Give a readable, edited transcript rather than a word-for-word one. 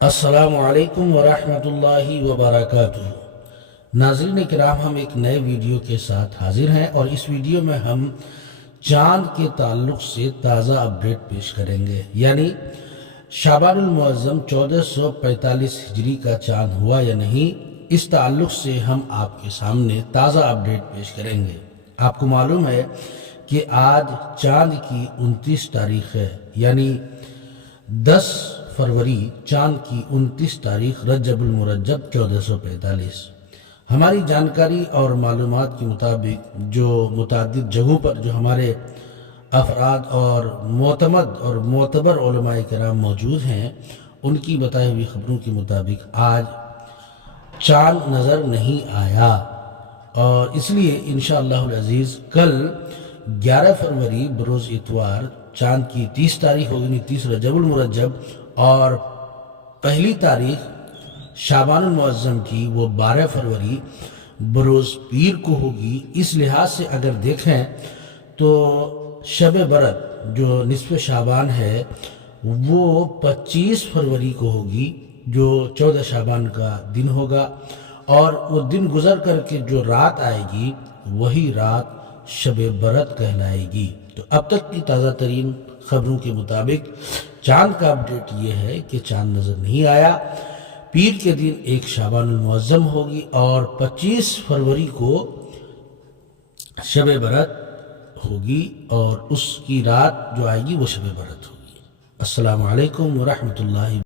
السلام علیکم ورحمۃ اللہ وبرکاتہ۔ ناظرین کرام، ہم ایک نئے ویڈیو کے ساتھ حاضر ہیں اور اس ویڈیو میں ہم چاند کے تعلق سے تازہ اپڈیٹ پیش کریں گے، یعنی شعبان المعظم 1445 ہجری کا چاند ہوا یا نہیں، اس تعلق سے ہم آپ کے سامنے تازہ اپڈیٹ پیش کریں گے۔ آپ کو معلوم ہے کہ آج چاند کی 29 تاریخ ہے، یعنی 10 فروری چاند کی 29 تاریخ رجب المرجب 1445۔ ہماری جانکاری اور معلومات کے مطابق جو متعدد جگہوں پر جو ہمارے افراد اور معتمد اور معتبر علماء کرام موجود ہیں، ان کی بتائی ہوئی خبروں کے مطابق آج چاند نظر نہیں آیا، اور اس لیے انشاءاللہ العزیز کل 11 فروری بروز اتوار چاند کی 30 تاریخ ہوگی، 30 رجب المرجب، اور پہلی تاریخ شعبان المعظم کی وہ 12 فروری بروز پیر کو ہوگی۔ اس لحاظ سے اگر دیکھیں تو شب برات جو نصف شعبان ہے وہ 25 فروری کو ہوگی، جو 14 شعبان کا دن ہوگا، اور وہ دن گزر کر کے جو رات آئے گی وہی رات شب برات کہلائے گی۔ تو اب تک کی تازہ ترین خبروں کے مطابق چاند کا اپڈیٹ یہ ہے کہ چاند نظر نہیں آیا۔ پیر کے دن 1 شعبان المعظم ہوگی اور 25 فروری کو شب برات ہوگی، اور اس کی رات جو آئے گی وہ شب برات ہوگی۔ السلام علیکم ورحمۃ اللہ۔